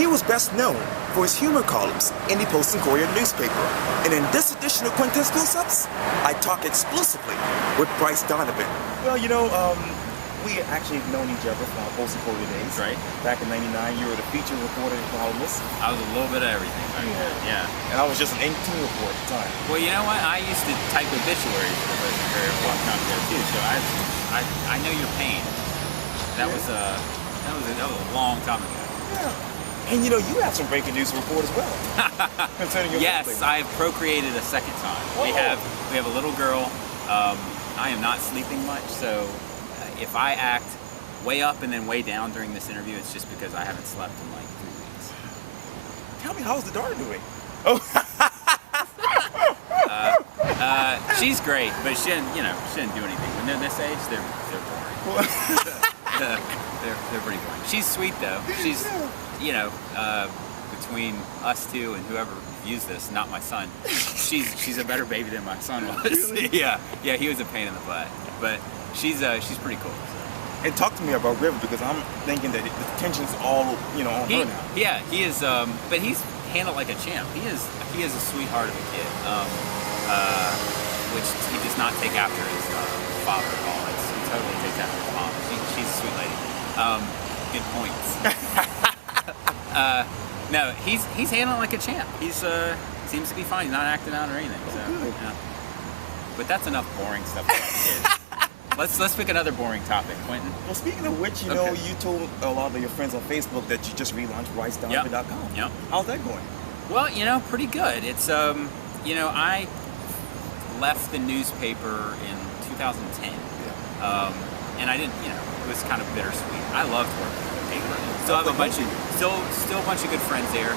He was best known for his humor columns in the Post and Courier newspaper. And in this edition of Quintin's Close-Ups, I talk exclusively with Bryce Donovan. Well, you know, we actually have known each other from our Post and Courier days. Right. Back in '99, you were the feature reporter and columnist. I was a little bit of everything back then, yeah. And I was just an 18 report at the time. Well, you know what? I used to type obituaries for the Post and Courier walking out there too, so I know your pain. That was a long time ago. Yeah. And you know, you have some breaking news to report as well. Concerning your Yes, birthday. I've procreated a second time. We have a little girl. I am not sleeping much, so if I act way up and then way down during this interview, it's just because I haven't slept in like 3 weeks. Tell me, how's the daughter doing? She's great, but she didn't do anything. When they're this age, they're boring. they're pretty boring. She's sweet though. She's, between us two and whoever views this, not my son, she's a better baby than my son was. Really? Yeah, he was a pain in the butt, but she's pretty cool. So. And talk to me about River, because I'm thinking that the tension's all, on her now. Yeah, he is, but he's handled like a champ. He is a sweetheart of a kid, which he does not take after his father at all. He totally takes after his mom. She's a sweet lady. Good points. No, he's handling like a champ. He's seems to be fine. He's not acting out or anything. So, yeah. But that's enough boring stuff about kids. Let's pick another boring topic, Quintin. Well, speaking of which, you know, you told a lot of your friends on Facebook that you just relaunched BryceDonovan.com. Yep. How's that going? Well, pretty good. It's I left the newspaper in 2010, and I didn't. It was kind of bittersweet. I loved working at the paper. Still have a bunch of good friends there.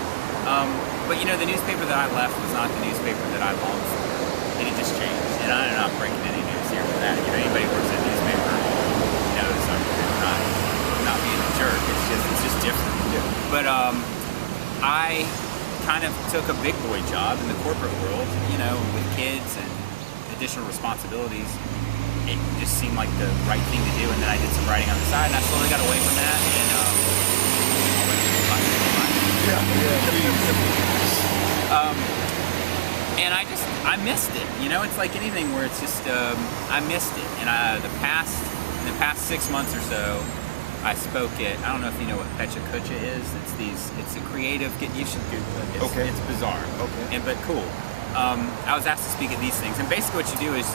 But the newspaper that I left was not the newspaper that I longed for, and it just changed. And I'm not breaking any news here with that. Anybody who works at a newspaper knows I'm not being a jerk. It's just different. Yeah. But I kind of took a big boy job in the corporate world, with kids and additional responsibilities. It just seemed like the right thing to do, and then I did some writing on the side, and I slowly got away from that, and and I missed it. It's like anything where it's just I missed it, and in the past 6 months or so, I spoke at, I don't know if you know what Pecha Kucha is. It's a creative. You should Google it. It's bizarre. Okay. But cool. I was asked to speak at these things, and basically what you do is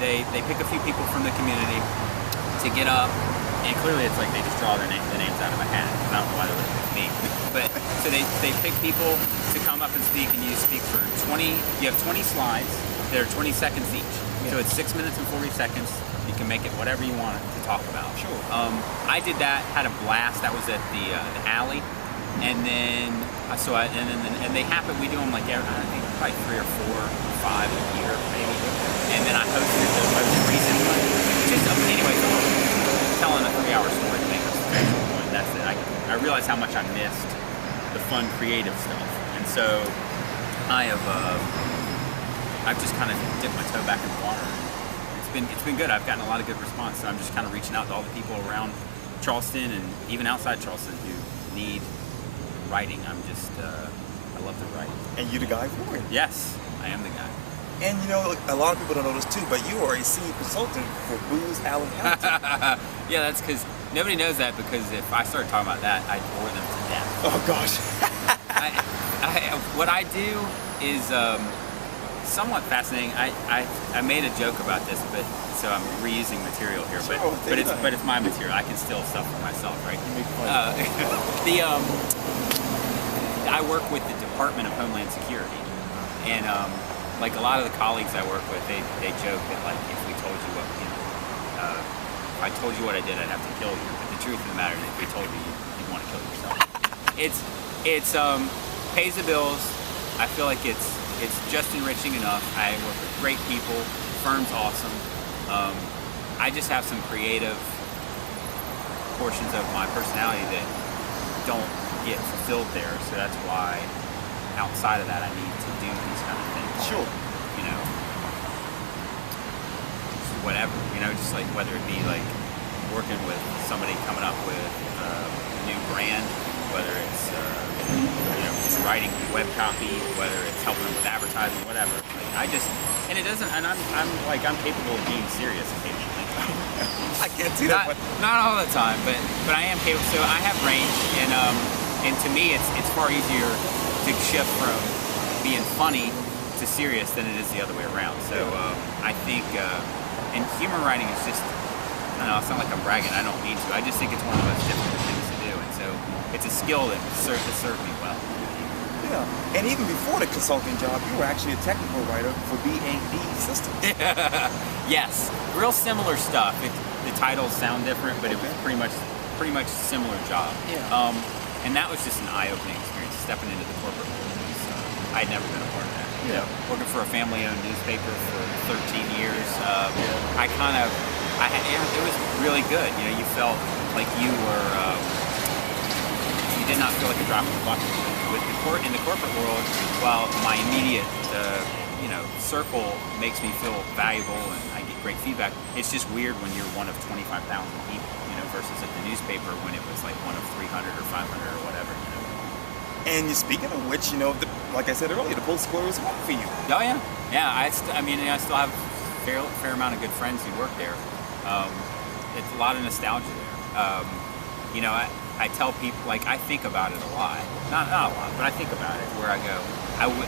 they pick a few people from the community to get up, and clearly it's like they just draw the names out of a hat. I don't know why they would pick me, but so they pick people to come up and speak, and you speak for 20. You have 20 slides. They're 20 seconds each, so it's 6 minutes and 40 seconds. You can make it whatever you want to talk about. Sure. I did that, had a blast. That was at the alley, and then and they happen. We do them like I think probably 3 or 4 or 5 a year maybe, and then I hosted the most recent one. Just anyway, telling a 3-hour story to make us special one. That's it. I realized how much I missed the fun, creative stuff, and so I've just kind of dipped my toe back in the water. It's been good. I've gotten a lot of good response. So I'm just kind of reaching out to all the people around Charleston and even outside Charleston who need writing. I love to write. And you're the guy for it. Yes, I am the guy. And a lot of people don't know this too, but you are a senior consultant for Booz Allen Hamilton. Yeah, that's because nobody knows that, because if I start talking about that, I bore them to death. Oh gosh. What I do is somewhat fascinating. I made a joke about this, but so I'm reusing material here, but it's my material. I can steal stuff for myself, right? I work with the Department of Homeland Security, and like a lot of the colleagues I work with, they joke that like if we told you what if I told you what I did, I'd have to kill you. But the truth of the matter is, if we told you, you'd want to kill yourself. It's pays the bills. I feel like it's just enriching enough. I work with great people. Firm's awesome. I just have some creative portions of my personality that don't get fulfilled there. So that's why outside of that, I need to do these kind of things. Sure. Whatever. Just like whether it be like working with somebody coming up with a new brand, whether it's writing web copy, whether it's helping them with advertising, whatever. Like, and it doesn't, and I'm capable of being serious occasionally. I can't see that. Not all the time, but I am capable. So I have range, and to me, it's far easier to shift from being funny to serious than it is the other way around. So I think, and humor writing is just, I don't know, I sound like I'm bragging. I don't mean to. I just think it's one of the most difficult things to do, and so it's a skill that served me well. Yeah, and even before the consulting job, you were actually a technical writer for B&B Systems. Yes, real similar stuff. The titles sound different, but it was pretty much a similar job. Yeah. And that was just an eye-opening experience, stepping into the corporate world. I'd never been a part of that. Yeah. Working for a family-owned newspaper for 13 years, it was really good. You know, you felt like you were, you did not feel like a drop in the bucket. In the corporate world, while my immediate, circle makes me feel valuable and I get great feedback, it's just weird when you're one of 25,000 people, versus at the newspaper when it was like one of 300 or 500 or whatever, And speaking of which, like I said earlier, the Post and Courier was home for you. Oh yeah, yeah. I still have a fair amount of good friends who work there. It's a lot of nostalgia there. I tell people, like, I think about it a lot. Not a lot, but I think about it. Where I go,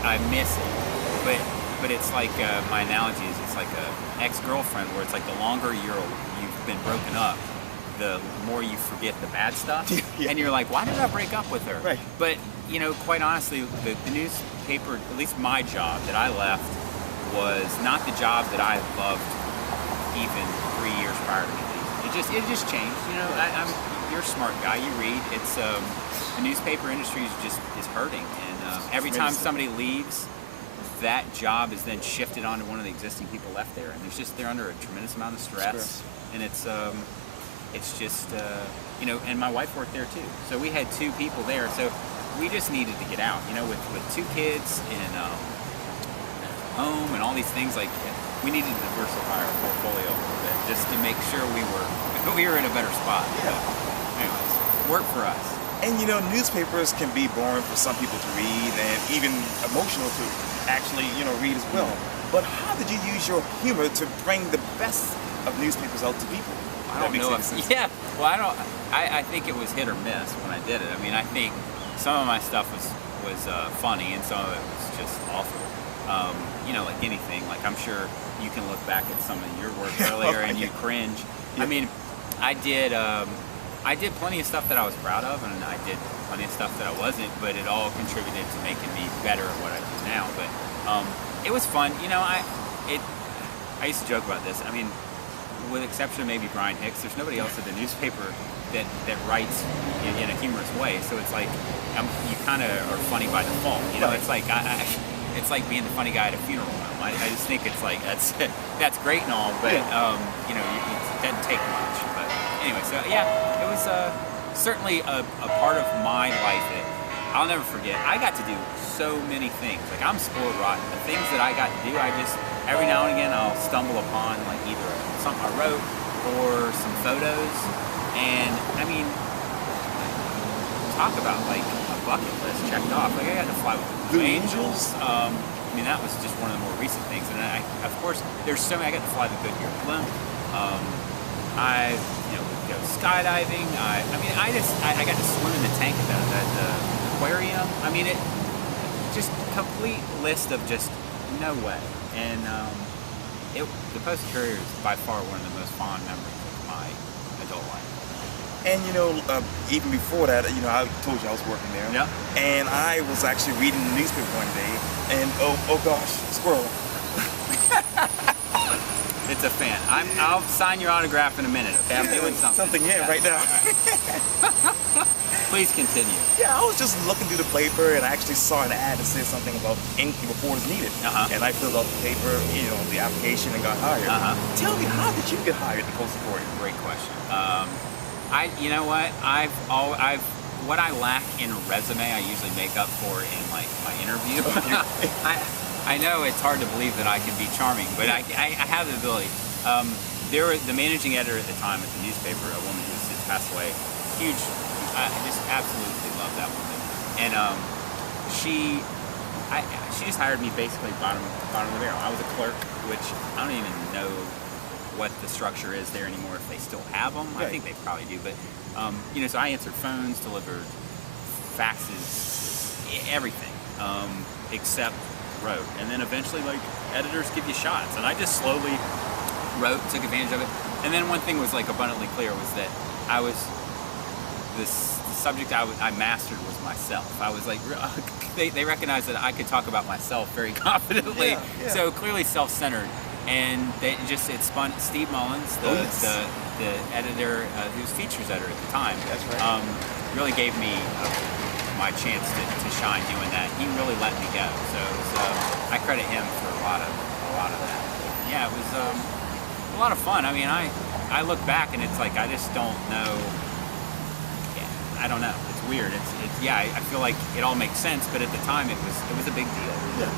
I miss it. But it's like my analogy is it's like a ex-girlfriend where it's like the longer you've been broken up, the more you forget the bad stuff. Yeah. And you're like, why did I break up with her? Right. But quite honestly, the newspaper, at least my job that I left, was not the job that I loved even 3 years prior to me leaving. It just changed. You're a smart guy. You read. It's the newspaper industry is hurting, and every time somebody leaves, that job is then shifted onto one of the existing people left there, and they're under a tremendous amount of stress, and it's just and my wife worked there too, so we had two people there, so we just needed to get out, with two kids and home and all these things, like we needed to diversify our portfolio a little bit just to make sure we were in a better spot. Yeah. Anyways, work for us. And newspapers can be boring for some people to read and even emotional to actually, read as well. But how did you use your humor to bring the best of newspapers out to people? I don't know. Yeah. Well, I think it was hit or miss when I did it. I mean, I think some of my stuff was funny and some of it was just awful. Like anything. Like I'm sure you can look back at some of your work earlier and you cringe. Yeah. I mean, I did plenty of stuff that I was proud of, and I did plenty of stuff that I wasn't, but it all contributed to making me better at what I do now. But it was fun. I used to joke about this. I mean, with the exception of maybe Brian Hicks, there's nobody else at the newspaper that writes in a humorous way. So it's like you kind of are funny by default. It's like it's like being the funny guy at a funeral home. I just think it's like that's great and all, but it doesn't take much. But anyway, so yeah, it was certainly a part of my life that I'll never forget. I got to do so many things. Like I'm spoiled rotten. The things that I got to do, I just every now and again I'll stumble upon like either something I wrote or some photos. And I mean, talk about like a bucket list checked off. Like I got to fly with the Blue Angels. I mean, that was just one of the more recent things. And then of course, there's so many. I got to fly the Goodyear blimp. I go skydiving. I got to swim in the tank at the aquarium. I mean, it just complete list of just no way. And the Post and Courier is by far one of the most fond memories of my adult life. And even before that, I told you I was working there. Yeah. And I was actually reading the newspaper one day, and oh gosh, squirrel. It's a fan. I'll sign your autograph in a minute. Okay, I'm doing something. Right now. Please continue. Yeah, I was just looking through the paper, and I actually saw an ad that said something about ink reporters needed. And I filled out the paper, the application, and got hired. Tell me, how did you get hired at the Post and Courier? Great question. You know what? What I lack in a resume, I usually make up for in like my interview. I know it's hard to believe that I can be charming, but I have the ability. The managing editor at the time at the newspaper, a woman who's since passed away, huge. I just absolutely love that woman. And she just hired me basically bottom of the barrel. I was a clerk, which I don't even know what the structure is there anymore, if they still have them. Right. I think they probably do, but so I answered phones, delivered faxes, everything, except wrote. And then eventually, like, editors give you shots, and I just slowly wrote, took advantage of it. And then one thing was like abundantly clear was that the subject I mastered was myself. I was like, they recognized that I could talk about myself very confidently. Yeah. So clearly self-centered. And it spun. Steve Mullins, the editor, who was features editor at the time, that's right. Really gave me my chance to shine doing that. He really let me go. So I credit him for a lot of that. But yeah, it was a lot of fun. I mean, I look back and it's like I just don't know. Yeah, I don't know. It's weird. I feel like it all makes sense, but at the time it was a big deal. Yeah.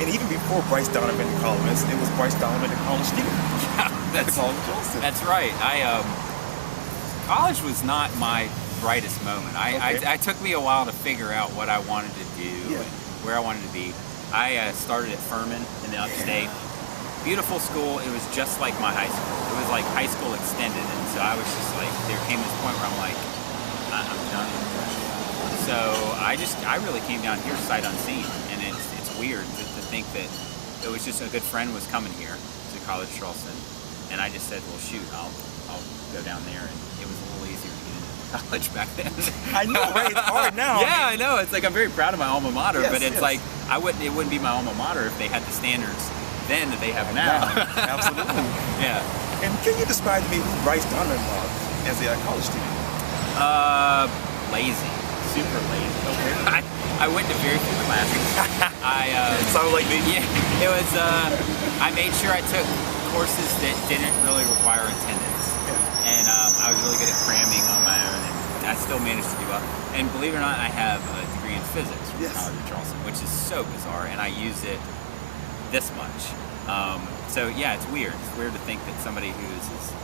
And even before Bryce Donovan, the columnist, it was Bryce Donovan, the college student. Yeah, that's right. College was not my brightest moment. It took me a while to figure out what I wanted to do and where I wanted to be. I started at Furman in the upstate. Beautiful school. It was just like my high school. It was like high school extended, and so I was just like, there came this point where I'm like, I'm done. So I really came down here sight unseen, and it's weird to think that it was just a good friend was coming here to College Charleston, and I just said, well, shoot, I'll go down there, and it was a little easier to get into college back then. I know, right? It's hard now. Yeah, I know. It's like I'm very proud of my alma mater, but it's like it wouldn't be my alma mater if they had the standards then that they have now. Absolutely. Yeah. And can you describe to me who Bryce Donovan was as a college student? Lazy. Super lazy. Okay. I went to very few classes. Sounded like me. Yeah, it was. I made sure I took courses that didn't really require attendance, and I was really good at cramming on my own, and I still managed to do well. And believe it or not, I have a degree in physics from College of Charleston, which is so bizarre, and I use it this much. So yeah, it's weird. It's weird to think that somebody who's as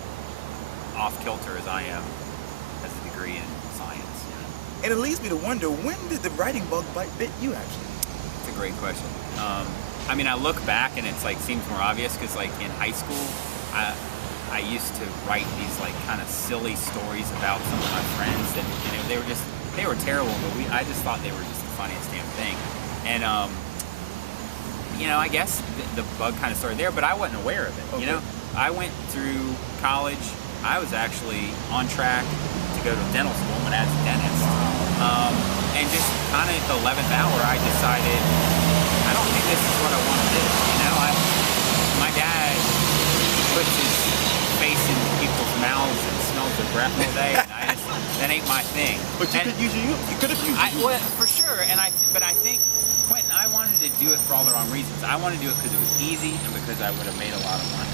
off kilter as I am has a degree in science. And it leads me to wonder, when did the writing bug bit you actually? It's a great question. I mean, I look back and it's like seems more obvious because like in high school, I used to write these like kind of silly stories about some of my friends that they were terrible, but I just thought they were just the funniest damn thing. And I guess the bug kind of started there, but I wasn't aware of it. Okay. I went through college. I was actually on track to go to dental school and as a dentist. And just kind of at the 11th hour, I decided, I don't think this is what I want to do. My dad puts his face in people's mouths and smells their breath all day, and that ain't my thing. But you could have used it. Well, for sure, but I think, Quintin, I wanted to do it for all the wrong reasons. I wanted to do it because it was easy and because I would have made a lot of money.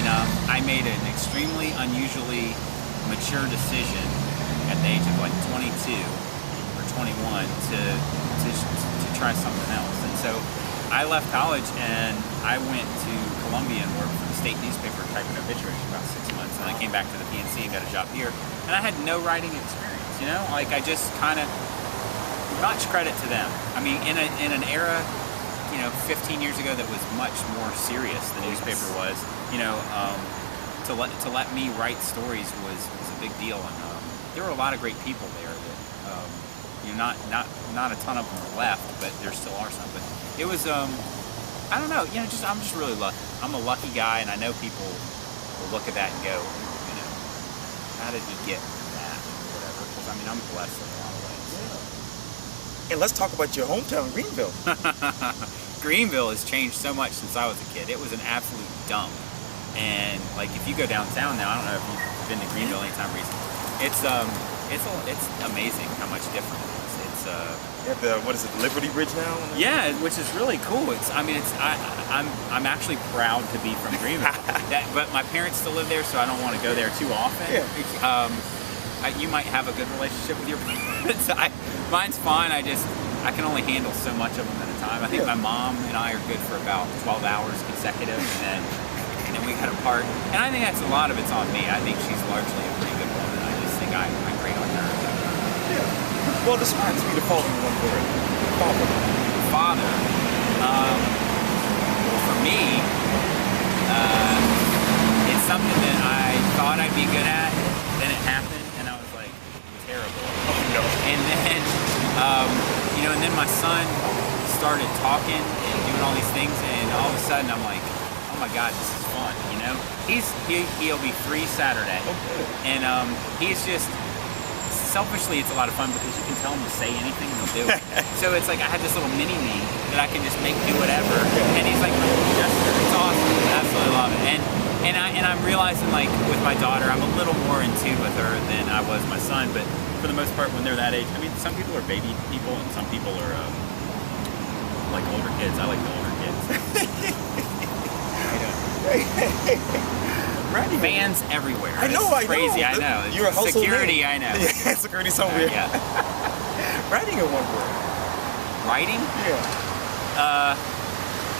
And I made an extremely unusually mature decision at the age of like 22 or 21 to try something else. And so I left college and I went to Columbia and worked for the state newspaper typing obituaries for about 6 months. And I came back to the PNC and got a job here. And I had no writing experience, Like I just kind of, much credit to them. I mean, in an era, 15 years ago that was much more serious than the newspaper was, to let me write stories was a big deal. And there were a lot of great people there that, not a ton of them are left, but there still are some. But it was, I don't know, I'm just really lucky. I'm a lucky guy, and I know people will look at that and go, how did he get that or whatever? Because I'm blessed in a lot of ways. Yeah. And let's talk about your hometown, Greenville. Greenville has changed so much since I was a kid. It was an absolute dump. And like if you go downtown now, I don't know if you've been to Greenville anytime recently. It's amazing how much different it is. It's what is it, the Liberty Bridge now? Yeah, which is really cool. I'm actually proud to be from Greenville. But my parents still live there, so I don't want to go there too often. Yeah. You might have a good relationship with your parents. Mine's fine. I can only handle so much of them at a time. I think my mom and I are good for about 12 hours consecutive, and then we got apart. And I think that's a lot of it's on me. I think she's largely a pretty good woman. I just think I grate on her. Yeah. Well, describe to me the following one word. father? Father. Well, for me, it's something that I thought I'd be good at. Then it happened, and I was like, terrible. Oh no. And then, and then my son started talking and doing all these things, and all of a sudden I'm like, oh my God, this is fun. He'll be 3 Saturday, and he's just. Selfishly, it's a lot of fun because you can tell him to say anything and he'll do it. So it's like I have this little mini-me that I can just make do whatever. And he's like, it's awesome. I absolutely love it. And I'm realizing, like, with my daughter, I'm a little more in tune with her than I was my son. But for the most part, when they're that age, I mean, some people are baby people and some people are like older kids. I like the older kids. Fans everywhere. I know, it's crazy, I know. You're a household security, name. I know. Yeah, security somewhere. Yeah. Writing in one word. Writing? Yeah.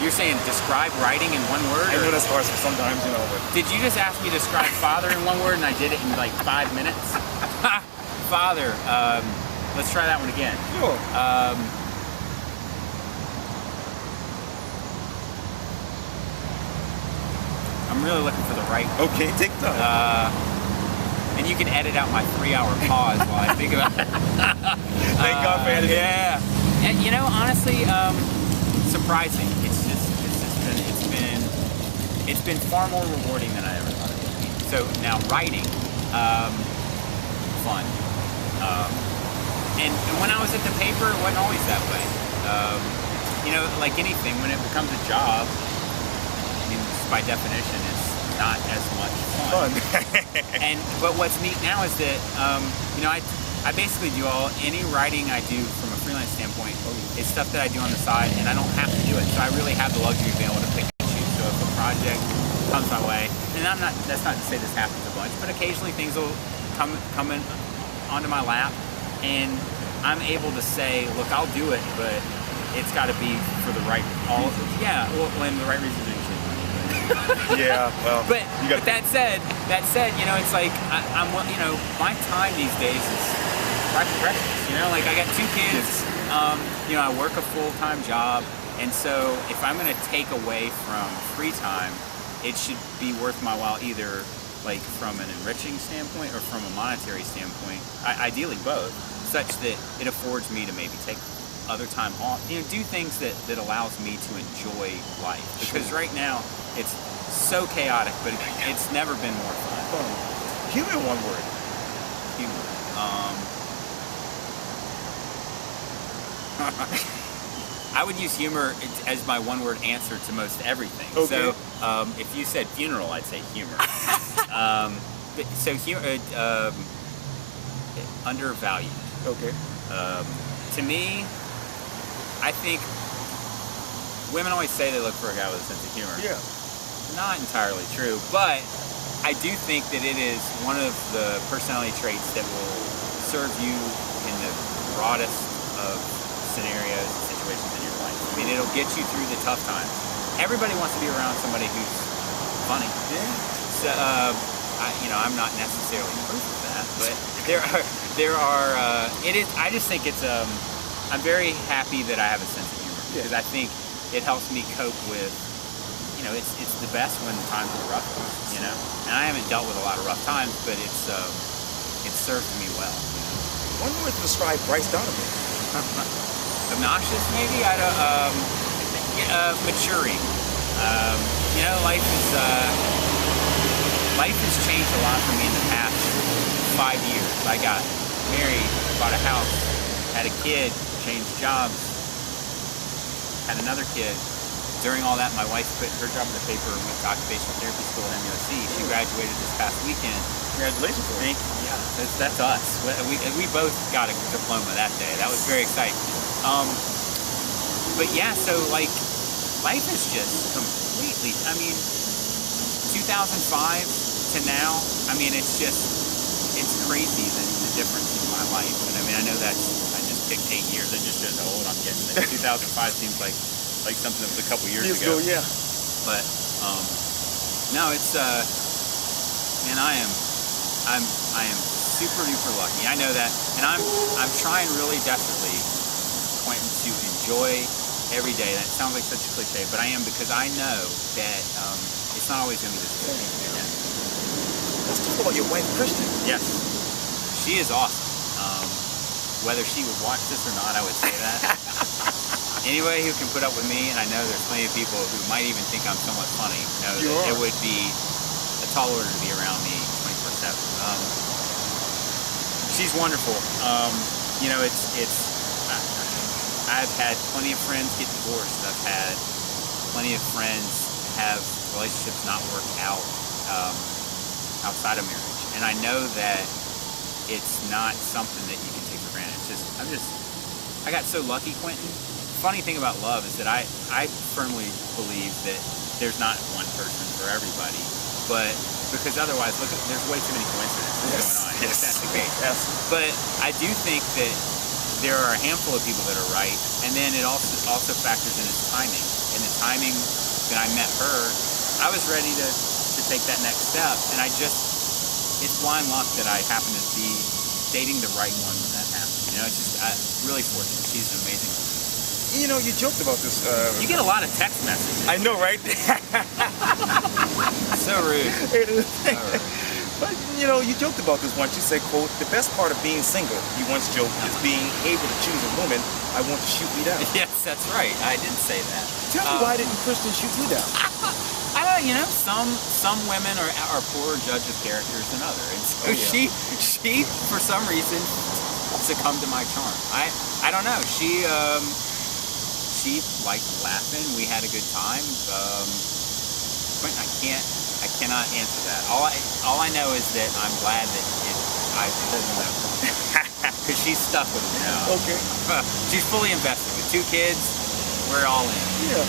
You're saying describe writing in one word? I know that's hard sometimes, but... Did you just ask me to describe father in one word and I did it in like 5 minutes? Father. Let's try that one again. Sure. I'm really looking for the right. Okay, take time. And you can edit out my 3-hour pause while I think about it. Thank God for editing. Yeah. And honestly, surprising. It's been far more rewarding than I ever thought it would be. So now writing, fun. And when I was at the paper, it wasn't always that way. Like anything, when it becomes a job, by definition, it's not as much fun. But what's neat now is that I basically do any writing I do from a freelance standpoint is stuff that I do on the side, and I don't have to do it. So I really have the luxury of being able to pick and choose. So if a project comes my way, and that's not to say this happens a bunch, but occasionally things will come in onto my lap, and I'm able to say, look, I'll do it, but it's got to be for the right when the right reasons. Yeah, well. But that said, it's like I'm my time these days is right for breakfast. Like I got 2 kids. I work a full-time job, and so if I'm going to take away from free time, it should be worth my while, either like from an enriching standpoint or from a monetary standpoint. Ideally both, such that it affords me to maybe take other time off. Do things that allows me to enjoy life. Because right now it's so chaotic, but it's never been more fun. Humor in one word. Humor. I would use humor as my one-word answer to most everything. Okay. So if you said funeral, I'd say humor. So humor, undervalued. Okay. To me, I think women always say they look for a guy with a sense of humor. Yeah. Not entirely true, but I do think that it is one of the personality traits that will serve you in the broadest of scenarios and situations in your life. I mean, it'll get you through the tough times. Everybody wants to be around somebody who's funny. Yeah. So, I'm not necessarily proof of that, but there are. It is. I just think it's. I'm very happy that I have a sense of humor because I think it helps me cope with. It's the best when times are rough. And I haven't dealt with a lot of rough times, but it's served me well. One word to describe Bryce Donovan. Obnoxious, maybe. I don't. Maturing. Life has changed a lot for me in the past 5 years. I got married, bought a house, had a kid, changed jobs, had another kid. During all that, my wife quit her job at the paper and went to occupational therapy school at MUSC. She graduated this past weekend. Congratulations. Thank you. Yeah, that's us. We both got a diploma that day. That was very exciting. But yeah, so like life is just completely. I mean, 2005 to now. I mean, it's crazy the difference in my life. And I mean, I know I just picked 8 years. That just shows how old I'm getting. 2005 seems like something that was a couple years ago. Yeah. But no, it's man, I am super duper lucky. I know that, and I'm trying really desperately Quintin to enjoy every day. That sounds like such a cliche, but I am, because I know that it's not always going to be this way. Yeah. Let's talk about your wife, Christian. Yes. She is awesome. Whether she would watch this or not, I would say that. Anybody who can put up with me, and I know there's plenty of people who might even think I'm somewhat funny, know that it would be a tall order to be around me 24/7. She's wonderful. You know, I've had plenty of friends get divorced. I've had plenty of friends have relationships not work out outside of marriage, and I know that it's not something that you can take for granted. It's just, I got so lucky, Quintin. Funny thing about love is that I firmly believe that there's not one person for everybody, but because otherwise, look, there's way too many coincidences going on. Yes. If that's the case. Yes. But I do think that there are a handful of people that are right, and then it also factors in its timing. And the timing that I met her, I was ready to take that next step, and it's blind luck that I happen to be dating the right one when that happened. You know, it's just really fortunate. She's an amazing woman. You know, you joked about this. You get a lot of text messages. I know, right? So rude. It is. So rude. But, you know, you joked about this once. You said, quote, the best part of being single, you once joked, is being able to choose a woman I want to shoot me down. Yes, that's right. I did say that. Tell me, why didn't Christian shoot you down? I don't know, you know, some women are poorer judges of characters than others. And so she for some reason succumbed to my charm. I don't know. She liked laughing. We had a good time. Quintin, I cannot answer that. All I know is that I'm glad that I doesn't know. Because she's stuck with it now. Okay. She's fully invested with 2 kids. We're all in. Yeah.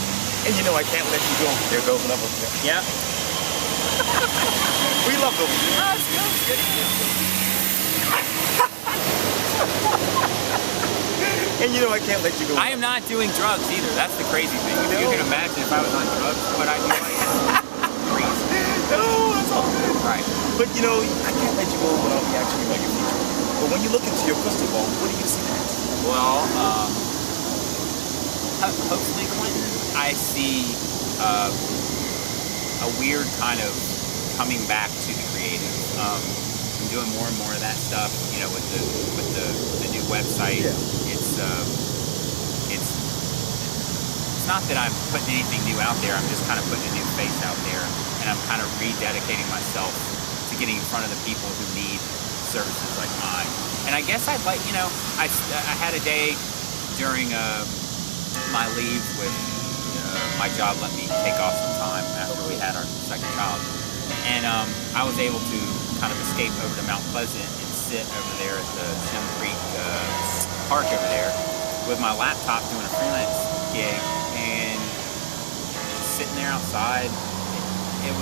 And you know, I can't let you go. There goes another one. Yeah. We love those. And you know, I can't let you go. I am not doing drugs either. That's the crazy thing. You can imagine if I was on drugs, what I'd do like No, that's all good. Right. But you know, I can't let you go without me actually about your future. But when you look into your crystal ball, what do you see next? Well, hopefully, Quintin, I see a weird kind of coming back to the creative. I'm doing more and more of that stuff, you know, with the new website. Yeah. It's not that I'm putting anything new out there. I'm just kind of putting a new face out there, and I'm kind of rededicating myself to getting in front of the people who need services like mine. And I guess I'd like, you know, I had a day during my leave with my job let me take off some time after we had our second child, and I was able to kind of escape over to Mount Pleasant and sit over there at the Sim Creek park over there with my laptop doing a freelance gig and sitting there outside. It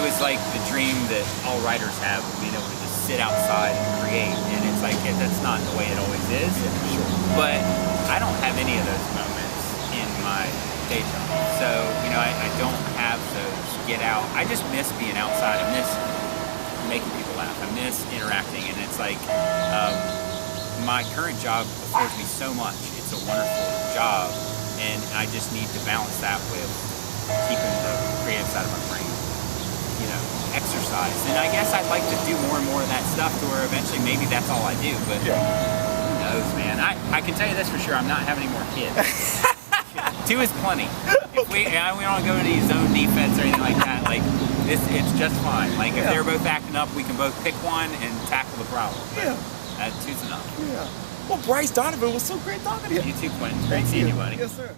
was like the dream that all writers have of being able to just sit outside and create, and it's like that's not the way it always is. But I don't have any of those moments in my day job, so you know, I don't have those get out. I just miss being outside. I miss making people laugh. I miss interacting, and it's like my current job affords me so much. It's a wonderful job, and I just need to balance that with keeping the creative side of my brain, you know, exercise. And I guess I'd like to do more and more of that stuff to where eventually maybe that's all I do, but who knows, man. I can tell you this for sure, I'm not having any more kids. 2 is plenty. If we don't go to any zone defense or anything like that. Like, it's just fine. Like, if they're both acting up, we can both pick one and tackle the problem. But 2's enough. Yeah. Well, Bryce Donovan was so great talking to you. You too, Quintin. Great seeing you, buddy. Yes, sir.